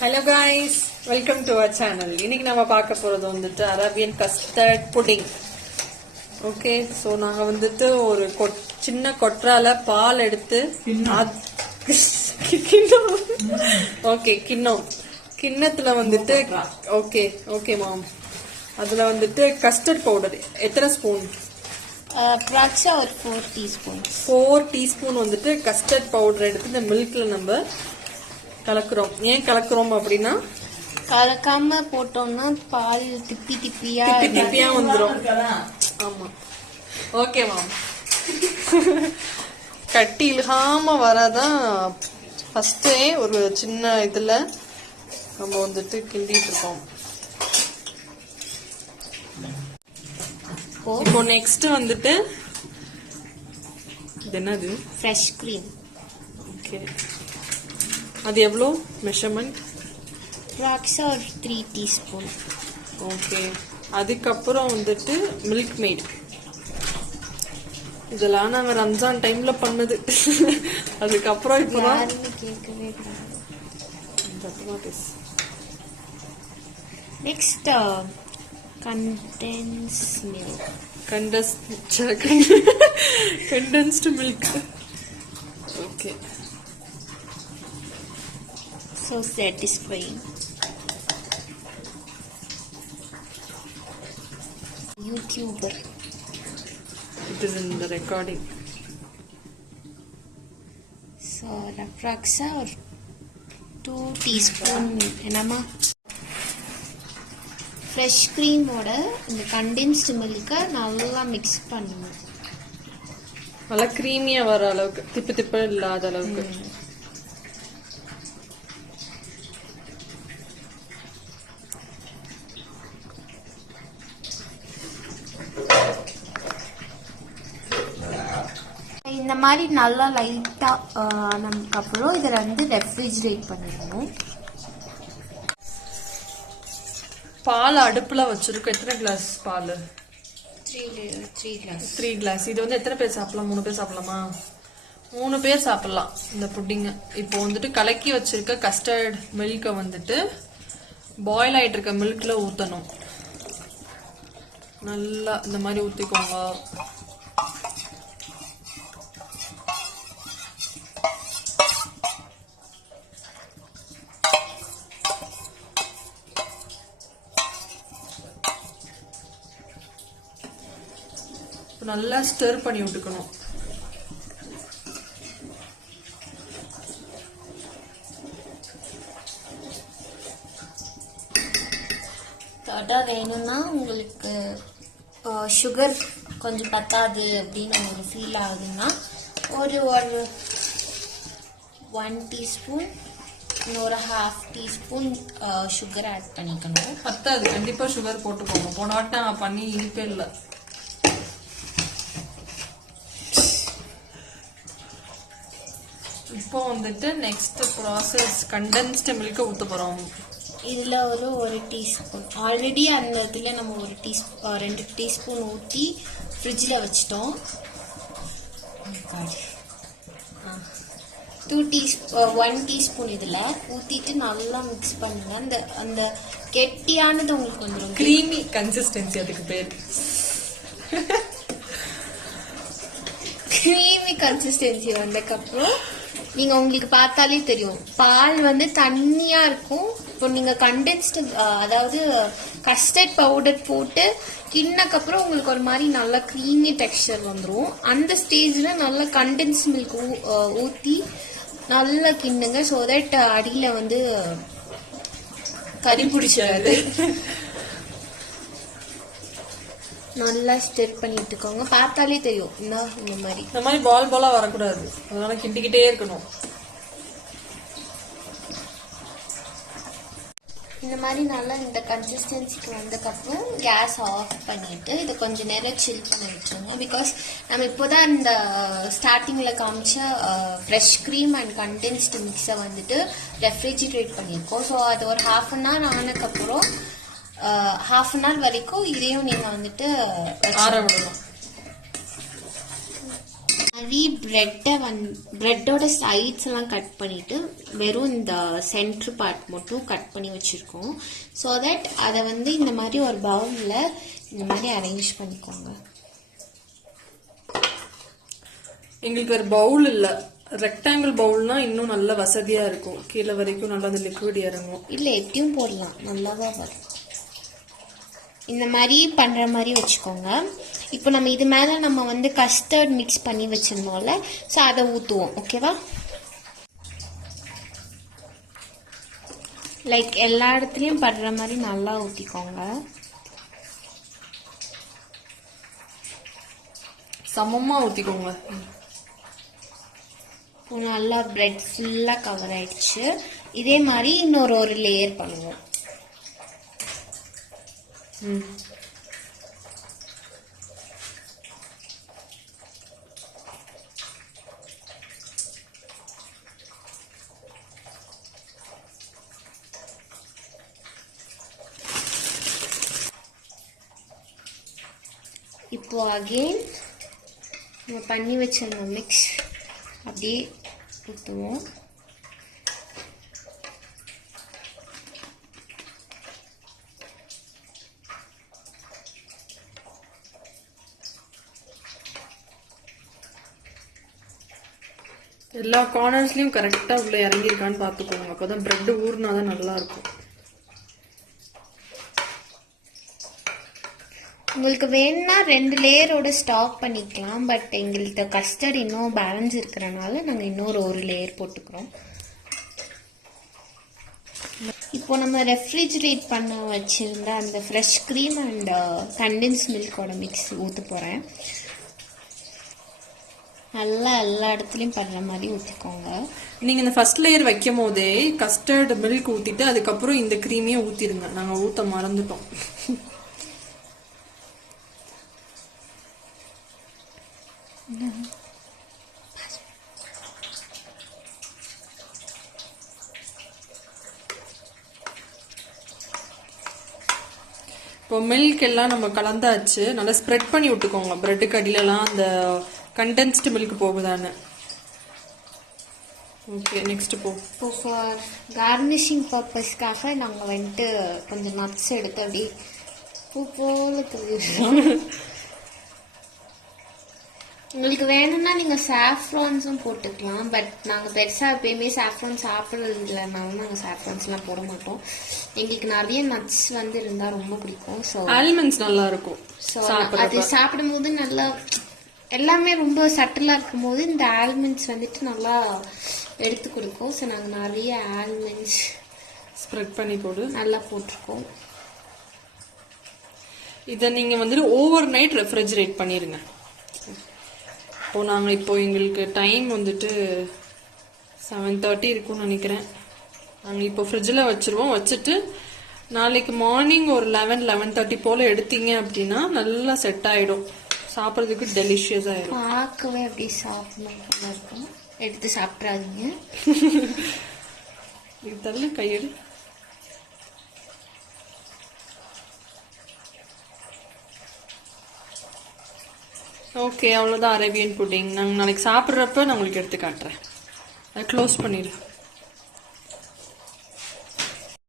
Hello guys, welcome to our channel. இன்னைக்கு நம்ம பார்க்க போறது வந்துட்டு Arabian custard pudding. Okay, so நாங்க வந்துட்டு ஒரு சின்ன கொற்றால பால் எடுத்து ஓகே கிண்ணத்துல வந்துட்டு ஓகே மாம், அதுல வந்துட்டு கஸ்டர்ட் பவுடர் எத்தனை ஸ்பூன்? approximately ஒரு 4 teaspoons. 4 teaspoon வந்துட்டு கஸ்டர்ட் பவுடர் எடுத்து இந்த மில்க்ல நம்ம கலக்குறோம். ஏன் கலக்குறோம் அப்படின்னா கலக்காம போட்டோம்னா பால் திப்பியா வந்துரும். ஆமா, ஓகே மேம். கட்டி இல்லாம வரதான் ஃபர்ஸ்டே ஒரு சின்ன இதுல நம்ம வந்துட்டு கிண்டிட்டு இருக்கோம். இப்போ நெக்ஸ்ட் வந்துட்டு இது என்னது? Fresh cream. ஓகே, அது எவ்வளோ மெஷர்மெண்ட்? approximately ஒரு 3 teaspoon. ஓகே, அதுக்கப்புறம் வந்துட்டு மில்க் மேட். இதெல்லாம் நாங்க ரம்ஜான் டைம்ல பண்ணது. அதுக்கப்புறம் இப்பதான் கேட்கவே next condensed milk. Condensed milk. Okay. So satisfying. YouTuber. It is in the recording. So approximately 2 teaspoon enama fresh க்ரீமோட இந்த கண்டென்ஸ்டு மில்கை நல்லா மிக்ஸ் பண்ணணும். நல்லா க்ரீமியா வர அளவுக்கு, திப்பு இல்லாத அளவுக்கு. இந்த மாதிரி நல்லா லைட்டா நமக்கு அப்புறம் இதில் வந்து ரெஃப்ரிஜரேட் பண்ணிடணும். பால் அடுப்புல வச்சிருக்கோம். எத்தனை கிளாஸ் பால்? 3 கிளாஸ். இது வந்து எத்தனை பேர் சாப்பிடலாம்? 3 பேர் சாப்பிடலாமா? 3 பேர் சாப்பிடலாம் இந்த புட்டிங்க. இப்போ வந்துட்டு கலக்கி வச்சிருக்க கஸ்டர்ட் மில்கை வந்துட்டு பாயில் ஆயிட்டு இருக்க மில்க்ல ஊத்தணும். நல்லா இந்த மாதிரி ஊத்திக்கோங்க. நல்லா ஸ்டர் பண்ணி விட்டுக்கணும். வேணும்னா உங்களுக்கு சுகர் கொஞ்சம் பத்தாது அப்படின்னு உங்களுக்கு ஃபீல் ஆகுதுன்னா ஒரு 1 teaspoon இன்னொரு 1/2 teaspoon சுகர் ஆட் பண்ணிக்கணும். பத்தாது, கண்டிப்பா சுகர் போட்டுக்கோங்க. போன வாட்டி நான் பண்ணி இனிப்பே இல்லை. இப்போ வந்துட்டு நெக்ஸ்ட் ப்ராசஸ் கண்டென்ஸ்டு மில்க் ஊத்த போறோம். இதுல ஒரு 1 teaspoon ஆல்ரெடி அந்த இதுல நம்ம 2 teaspoon ஊத்தி ஃப்ரிட்ஜ்ல வச்சிட்டோம். 1 teaspoon இதுல ஊத்திட்டு நல்லா மிக்ஸ் பண்ணுங்க. அந்த அந்த கெட்டியானது உங்களுக்கு வந்துடும். கிரீமி கன்சிஸ்டன்சி அதுக்கு பேர். கிரீமி கன்சிஸ்டன்சி வந்ததுக்கப்புறம் நீங்க உங்களுக்கு பார்த்தாலே தெரியும் பால் வந்து தண்ணியா இருக்கும். இப்போ நீங்க கண்டென்ஸ்டு அதாவது கஸ்டர்ட் பவுடர் போட்டு கிண்ணக்கப்புறம் உங்களுக்கு ஒரு மாதிரி நல்ல கிரீமி டெக்ஸ்சர் வந்துடும். அந்த ஸ்டேஜ்ல நல்லா கண்டென்ஸ் மில்க் ஊத்தி நல்லா கிண்ணுங்க. ஸோ தட் அடியில வந்து கறி பிடிச்சாது. நல்லா ஸ்டிர் பண்ணிட்டுக்கோங்க. பார்த்தாலே தெரியும் இந்த மாதிரி பாலா வரக்கூடாது. அதனால கிண்டிக்கிட்டே இருக்கணும். இந்த மாதிரி நல்லா இந்த கன்சிஸ்டன்சிக்கு வந்ததுக்கப்புறம் கேஸ் ஆஃப் பண்ணிட்டு இதை கொஞ்சம் நேரம் சில் பண்ணி விட்டுருங்க. பிகாஸ் நம்ம இப்போதான் இந்த ஸ்டார்டிங்ல காமிச்ச ஃப்ரெஷ் க்ரீம் அண்ட் கண்டென்ஸ்டு மிக்ஸை வந்துட்டு ரெஃப்ரிஜிரேட் பண்ணியிருக்கோம். ஸோ அது ஒரு 1/2 an hour ஆனதுக்கப்புறம் 1/2 an hour வரைக்கும் இதையும் நீங்க வந்துட்டு ஆற விடலாம். மாதிரி பிரெட்டோட சைட்ஸ் எல்லாம் கட் பண்ணிட்டு வெறும் இந்த சென்டர் பார்ட் மட்டும் கட் பண்ணி வச்சிருக்கோம். ஸோ தட் அதை வந்து இந்த மாதிரி ஒரு பவுல்ல இந்த மாதிரி அரேஞ்ச் பண்ணிக்கோங்க. எங்களுக்கு ஒரு பவுல் இல்ல, ரெக்டாங்கிள் பவுல்னா இன்னும் நல்ல வசதியா இருக்கும். கீழே வரைக்கும் நல்லா அந்த லிக்விட் இறங்கும். இல்ல எப்படியும் போடலாம், நல்லாதான் வரும். இந்த மாதிரி பண்ற மாதிரி வச்சுக்கோங்க. இப்போ நம்ம இது மேல நம்ம வந்து கஸ்டர்ட் மிக்ஸ் பண்ணி வச்சிருந்தோம்ல, ஸோ அதை ஊற்றுவோம். ஓகேவா? லைக் எல்லா இடத்துலையும் படுற மாதிரி நல்லா ஊற்றிக்கோங்க. சமமா ஊற்றிக்கோங்க. நல்லா பிரெட் ஃபுல்லாக கவர் ஆயிடுச்சு. இதே மாதிரி இன்னொரு லேயர் பண்ணுவோம். இப்போ அகெயின் நம்ம பண்ணி வச்சிருந்த மிக்ஸ் அப்படியே ஊற்றுவோம். எல்லா கார்னர்ஸ்லயும் கரெக்டா உள்ள இறங்கியிருக்கான்னு பாத்துக்கோங்க. அப்பதான் பிரெட் ஊறினாதான் நல்லா இருக்கும். உங்களுக்கு வேணும்னா 2 லேயரோட ஸ்டாப் பண்ணிக்கலாம். பட் எங்களுக்கு கஸ்டர்ட் இன்னும் பேலன்ஸ் இருக்கிறனால நாங்கள் இன்னொரு லேயர் போட்டுக்கிறோம். இப்போ நம்ம ரெஃப்ரிஜரேட் பண்ண வச்சிருந்த அந்த ஃப்ரெஷ் க்ரீம் அண்ட் கண்டென்ஸ் மில்கோட மிக்ஸ் ஊற்ற போகிறேன். நல்லா எல்லா இடத்துலையும் படுற மாதிரி ஊற்றிக்கோங்க. நீங்கள் இந்த ஃபர்ஸ்ட் லேயர் வைக்கும் போதே கஸ்டர்ட் மில்க் ஊற்றிட்டு அதுக்கப்புறம் இந்த க்ரீமையும் ஊற்றிடுங்க. நாங்கள் ஊற்ற மறந்துட்டோம். இப்போ மில்க் எல்லாம் நம்ம கலந்தாச்சு. நல்லா ஸ்ப்ரெட் பண்ணி விட்டுக்கோங்க. பிரெட்டுக்கு அடியிலலாம் அந்த கண்டென்ஸ்டு மில்க் போகுதான்னு. ஓகே, நெக்ஸ்ட் இப்போ ஃபார் கார்னிஷிங் பர்பஸ்க்காக நாங்கள் வந்துட்டு கொஞ்சம் நட்ஸ் எடுத்து அப்படியே பூ போல தெரியும். உங்களுக்கு வேணும்னா நீங்கள் சாஃப்ரான்ஸும் போட்டுக்கலாம். பட் நாங்கள் பெருசாக எப்பயுமே சாஃப்ரான் சாப்பிட்றது இல்லைனாலும் நாங்கள் சாஃப்ரான்ஸ்லாம் போட மாட்டோம். எங்களுக்கு நிறைய நட்ஸ் வந்து இருந்தால் ரொம்ப பிடிக்கும். ஸோ ஆல்மண்ட்ஸ் நல்லா இருக்கும். ஸோ அது சாப்பிடும்போது நல்லா எல்லாமே ரொம்ப சட்டிலாக இருக்கும்போது இந்த ஆல்மண்ட்ஸ் வந்துட்டு நல்லா எடுத்து கொடுக்கும். ஸோ நாங்கள் நிறைய ஆல்மண்ட்ஸ் ஸ்ப்ரெட் பண்ணி போட்டு நல்லா போட்டிருக்கோம். இதை நீங்கள் வந்துட்டு ஓவர் நைட் ரெஃப்ரிஜரேட் பண்ணிடுங்க. இப்போ எங்களுக்கு டைம் வந்துட்டு 7:30 இருக்கும்னு நினைக்கிறேன். நாங்கள் இப்போ ஃப்ரிட்ஜில் வச்சுருவோம். வச்சுட்டு நாளைக்கு மார்னிங் ஒரு 11-11:30 போல் எடுத்தீங்க அப்படின்னா நல்லா செட் ஆகிடும். சாப்பிட்றதுக்கு டெலிஷியஸ் ஆகிடும். பார்க்கவே அப்படி சாப்பிடணும் இருக்கும். எடுத்து சாப்பிட்றாதீங்க. இது தள்ள கையெடு. ஓகே, அவ்வளோதான் அரேபியன் புட்டிங். நாங்கள் நாளைக்கு சாப்பிட்றப்ப நான் உங்களுக்கு எடுத்து காட்டுறேன். அதை க்ளோஸ் பண்ணிடு.